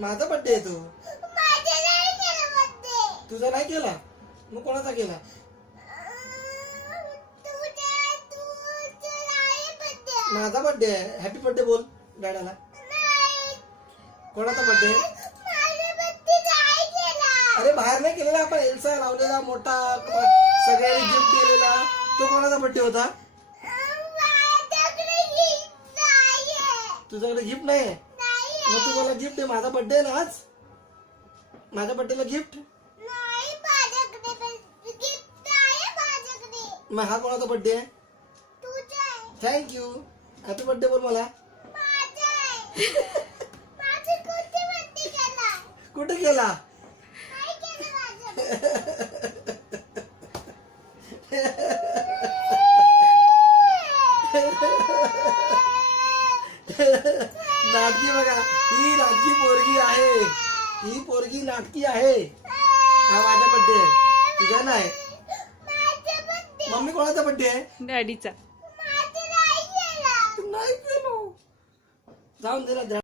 माझा बर्थडे आहे तो. माझा नाही केला बर्थडे. तुझा नाही केला मग कोणाचा केला? माझा बर्थडे आहे. हॅपी बर्थडे बोल डॅडाला. कोणाचा बर्थडे? अरे बाहेर नाही केलेला आपण, एल्सा लावलेला मोठा, सगळ्यांनी गिफ्ट दिलेला. तो कोणाचा बर्थडे होता? तुझ्याकडे गिफ्ट नाही आहे? मग तू मला गिफ्ट आहे. माझा बर्थडे आहे ना आज. माझ्या बर्थडेला गिफ्ट. मग हा कोणाचा बर्थडे आहे? थँक्यू. हॅपी बर्थडे बोल मला. कुठे केला? नाटकी बघा, ही नाटकी पोरगी आहे. ही पोरगी नाटकी आहे. हा माझा बर्थडे आहे, तुझा नाही. मम्मी कोणाचा बर्थडे आहे? डॅडीचा. नाही केलो. जाऊन दे ना.